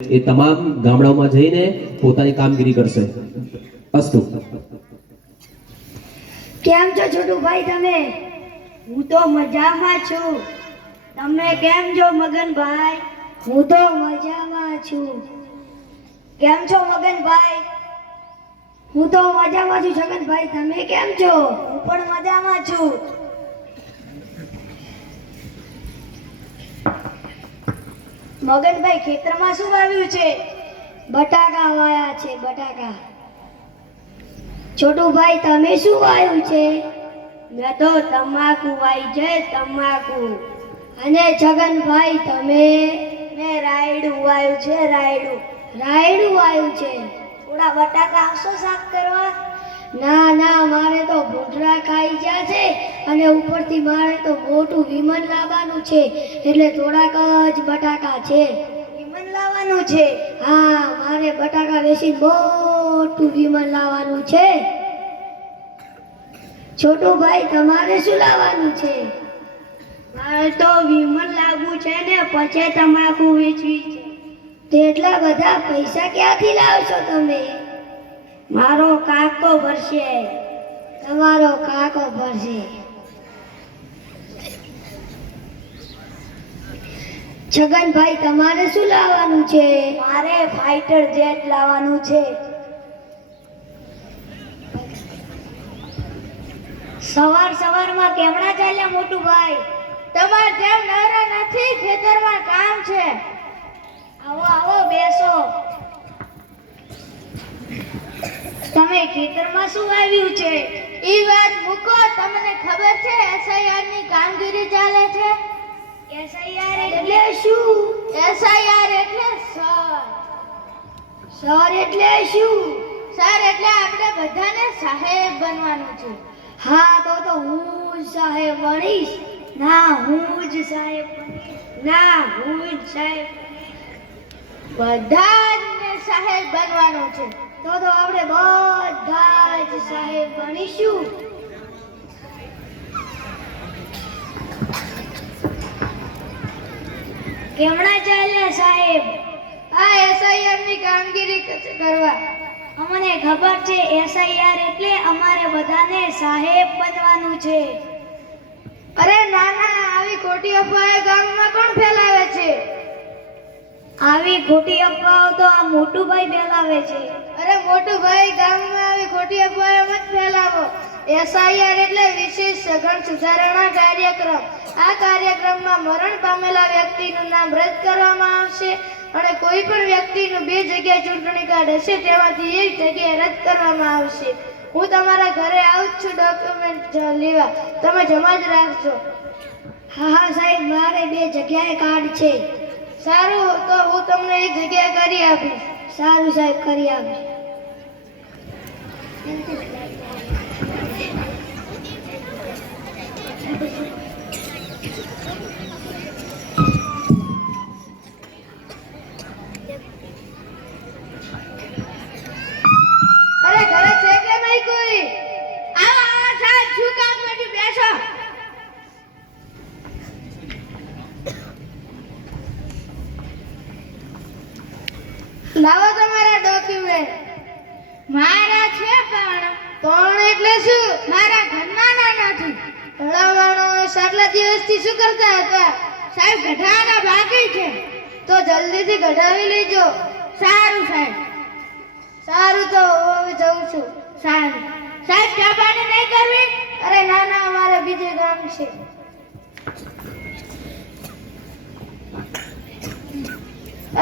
એ તમામ ગામડાઓમાં જઈને પોતાની કામગીરી કરશે. અસ્તુ. કેમ છો છોટુભાઈ તમે? હું તો મજામાં છું. તમે કેમ છો મગનભાઈ? હું તો મજામાં છું. કેમ છો મગનભાઈ? હું તો મજામાં છું છગનભાઈ. તમે કેમ છો? હું પણ મજામાં છું. મગનભાઈ ખેતરમાં શું વાવ્યું છે? બટાકા વાયા છે, બટાકા. છોટુભાઈ તમે શું વાવ્યું છે? મેં તો તમાકુ વાવી છે, તમાકુ. અને છગનભાઈ તમે? મેં રાયડું વાવ્યું છે, રાયડું. રાયડું વાવ્યું છે. થોડા બટાકા આવશો સાફ કરવા? ના ના, મારે તો ભૂંડરા ખાઈ ગયા છે અને ઉપરથી મારે તો મોટું વિમાન લાવવાનું છે, એટલે થોડાક જ બટાકા છે. વિમાન લાવવાનું છે? હા, મારે બટાકા વેચી મોટું વિમાન લાવવાનું છે. છોટુભાઈ તમારે શું લાવવાનું છે? મારે તો વિમાન લાવવું છે ને પછી તમાકુ વેચવી છે. તેટલા બધા પૈસા ક્યાંથી લાવશો તમે? મારો કાકો ભરશે. તમારો કાકો ભરશે. છગનભાઈ તમારે શું લાવવાનું છે? મારે ફાઇટર જેટ લાવવાનું છે. સવાર સવારમાં કેમણા ચાલ્યા મોટું ભાઈ? તમારે જેમ નવરા નથી, ખેતરમાં કામ છે. આવો આવો બેસો. તમે ખેતરમાં શું વાવ્યું છે? ઈ વાત મૂકો. તમને ખબર છે એસઆઈઆર ની કામગીરી ચાલે છે? એસઆઈઆર એટલે શું? એસઆઈઆર એટલે સર. સર એટલે શું? સર એટલે આપણે બધાને સાહેબ બનવાનું છે. હા, તો હું જ સાહેબ બનીશ. ના, હું જ સાહેબ બનીશ. ના, હું જ સાહેબ બનીશ. બધાને સાહેબ બનવાનું છે. તો આપણે બધા જ સાહેબ બનીશું. કેમણા ચાલ્યા સાહેબ? આ એસઆઈઆર ની કામગીરી કરવા. અમને ખબર છે એસઆઈઆર એટલે અમારે બધાને સાહેબ બનવાનું છે. અરે ના ના, આવી ખોટી અફવાઓ ગામમાં કોણ ફેલાવે છે? આવી ખોટી અફવાઓ તો આ મોટુભાઈ ફેલાવે છે. અરે મોટુભાઈ, ગામમાં આવી ખોટી અફવાઓ મત ફેલાવો. એસઆઈઆર એટલે વિશેષ સઘન સુધારણા કાર્યક્રમ. આ કાર્યક્રમમાં મરણ પામેલા વ્યક્તિનું નામ રદ કરવામાં આવશે અને કોઈ પણ વ્યક્તિનું 2 જગ્યાએ ચૂંટણી કાર્ડ હશે તેમાંથી એક જગ્યાએ રદ કરવામાં આવશે. હું તમારા ઘરે આવું જ છું ડોક્યુમેન્ટ લેવા. તમે જમા જ રાખજો. હા હા સાહેબ, મારે 2 જગ્યાએ કાર્ડ છે. સારું, તો હું તમને એક જગ્યાએ કરી આપીશ. સારું સાહેબ, કરી આપીશ. અરે ઘરે છે કે નહીં કોઈ? આવો સાહેબ, શું કામ નથી? બેસો. લાવો તમારા ડોક્યુમેન્ટ. મારા છે પણ એટલે શું? મારા ઘરના નથી. ભણાવવાનો સાટલા દિવસથી શું કરતા હતા? સાહેબ, ગઢાના બાકી છે. તો જલ્દીથી ગઢાવી લેજો. સારું સાહેબ. સારું, તો હવે જઉં છું. સારું સાહેબ, ચા પાણી નહીં કરવી? અરે ના ના, અમારે બીજે કામ છે.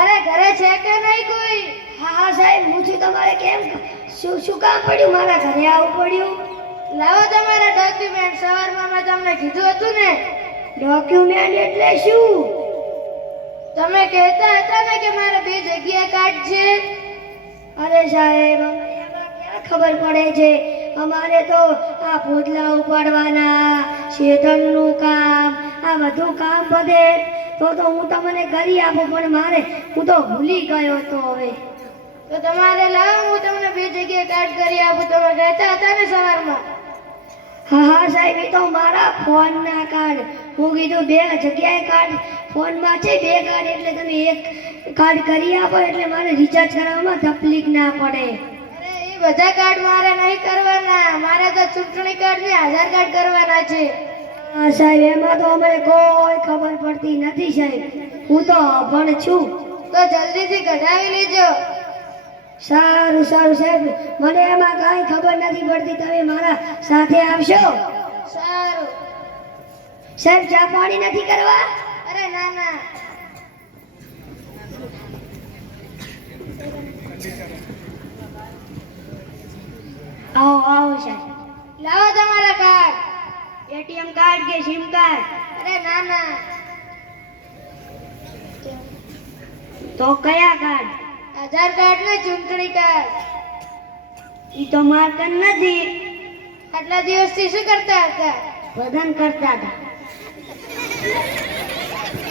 અરે ઘરે છે કે નહીં કોઈ? હા હા સાહેબ, હું છું. તમારે કેમ શું કામ પડ્યું? મારા ઘરે આવવું પડ્યું? લાવો તમારા ડોક્યુમેન્ટ. સવારમાં મેં તમને કીધું હતું ને. ડોક્યુમેન્ટ એટલે શું? તમે કહેતા હતા ને કે મારે 2 જગ્યાએ કાર્ડ છે. અરે સાહેબ, અમને એમાં ક્યાં ખબર પડે છે? અમારે તો આ ભૂતલા ઉપાડવાના, શેતલનું કામ, આ બધું કામ બધે તો હું તમને કરી આપું, પણ હું તો ભૂલી ગયો હતો. હવે તો તમારે લાવો, હું તમને 2 જગ્યાએ કાર્ડ કરી આપું. તમે કહેતા હતા ને સવારમાં. હા હા સાહેબ, એ તો મારા ફોનના કાર્ડ. હું કીધું 2 જગ્યાએ કાર્ડ ફોનમાં છે, 2 કાર્ડ એટલે તમે કાર્ડ કરી આપો એટલે મારે રિચાર્જ કરાવવામાં તકલીફ ના પડે. અરે એ બધા કાર્ડ મારે નહીં કરવાના, મારે તો ચૂંટણી કાર્ડ ને આધાર કાર્ડ કરવાના છે. સાહેબ એમાં તો અમને કોઈ ખબર પડતી નથી સાહેબ, હું તો અભણ છું. તો જલ્દીથી કઢાવી લેજો. સારું સારું સાહેબ, મને એમાં કાંઈ ખબર નથી પડતી, તમે મારા સાથે આવશો? સારું. સાહેબ ચા પાણી નથી કરવા? અરે ના ના. આવો આવો સાહેબ. લાવો તમારા કાર્ડ. એટીએમ કાર્ડ કે સિમ કાર્ડ? અરે ના ના. તો કયા કાર્ડ? આધાર કાર્ડ ને ચૂંટણી કાર્ડ. ઈ તો માર કન નથી. આટલા દિવસથી શું કરતા હતા? ભજન કરતા હતા.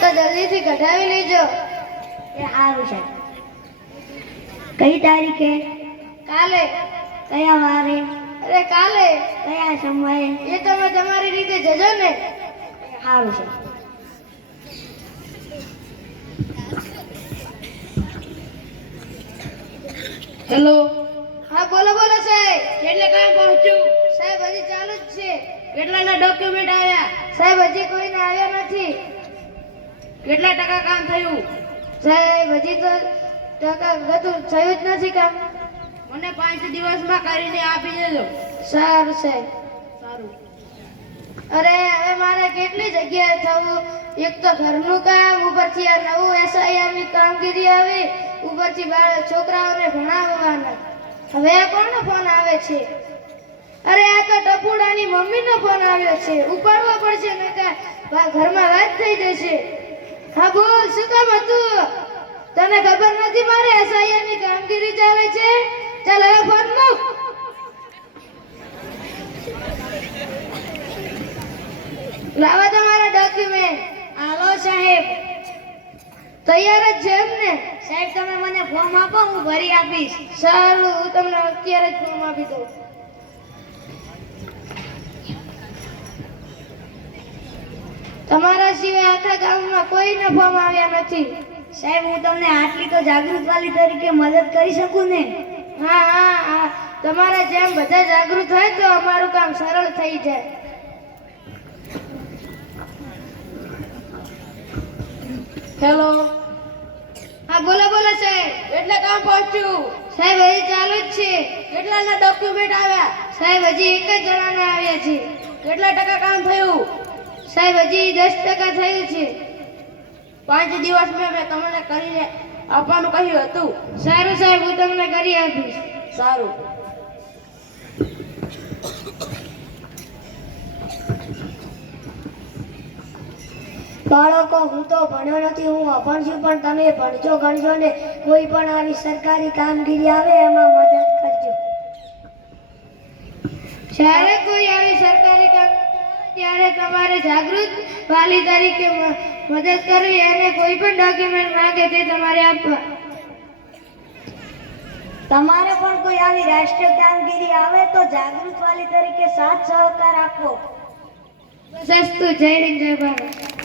તો જલ્દીથી કઢાવી લેજો. એ સારું સાહેબ. કઈ તારીખે? કાલે. કયા વારે? અરે કાલે. કયા સમયે? એ તમે તમારી રીતે જજો ને. સારું સાહેબ. હેલો, હા બોલો બોલો સાહેબ. કેટલે કામ પહોંચ્યું? સાહેબ હજી ચાલુ જ છે. કેટલાના ડોક્યુમેન્ટ આવ્યા? સાહેબ હજી કોઈને આવ્યા નથી. કેટલા ટકા કામ થયું? સાહેબ હજી તો ટકા ગતું થયું જ નથી કામ. મને 5 દિવસમાં કરીને આપી દેજો. સારું સાહેબ. સારું. અરે હવે મારે કેટલી જગ્યાએ થવું? એક તો ઘરનું કામ, ઉપરથી આ નવું SIR ની કામગીરી આવે, ઉપરથી છોકરાઓને ભણાવવાના. હવે આ કોનો ફોન આવે છે? અરે આ તો ટપુડાની મમ્મીનો ફોન આવ્યો છે, ઉપાડવો પડશે નકર ઘરમાં વાત થઈ જશે. હા બોલ, શું કામ હતું? તને ખબર નથી મારે SIR ની કામગીરી ચાલે છે? ચાલ હવે ફોન મૂક. લાવા તમારા ડોક્યુમેન્ટ. હાલો સાહેબ. તૈયાર જ છે એમ ને? સાહેબ તમે મને ફોર્મ આપો, હું ભરી આપીશ. સારું, હું તમને અત્યારે જ ફોર્મ આપી દઉં. તમારા સિવાય આખા ગામમાં કોઈને ફોર્મ આવ્યા નથી. સાહેબ હું તમને આટલી તો જાગૃત વાલી તરીકે મદદ કરી શકું ને? હા હા હા, તમારા જેમ બધા જાગૃત હોય તો અમારું કામ સરળ થઈ જાય. હેલો, હા બોલો બોલો સાહેબ. કેટલે કામ પહોંચ્યું? સાહેબ હજી ચાલુ જ છે. કેટલાના ડોક્યુમેન્ટ આવ્યા? સાહેબ હજી એક જ જણાના આવ્યા છે. કેટલા ટકા કામ થયું? સાહેબ હજી 10% થયું છે. 5 દિવસમાં મેં તમને કરીને આપવાનું કહ્યું હતું. સારું સાહેબ, હું તમને કરી આપીશ. સારું. બાળકો હું તો ભણ્યો નથી, હું અભણ છું, પણ તમે ભણજો ગણજો ને કોઈ પણ આવી સરકારી કામગીરી આવે એમાં મદદ કરજો. જ્યારે કોઈ આવી સરકારી કામ ત્યારે તમારે જાગૃત વાલી તરીકે મદદ કરવી અને કોઈ પણ ડોક્યુમેન્ટ માંગે તે તમારે આપવા. તમારે પણ કોઈ આવી રાષ્ટ્રીય કામગીરી આવે તો જાગૃત વાલી તરીકે સાથ સહકાર આપવો. બસ અસ્તુ. જય હિન્દ, જય ભારત.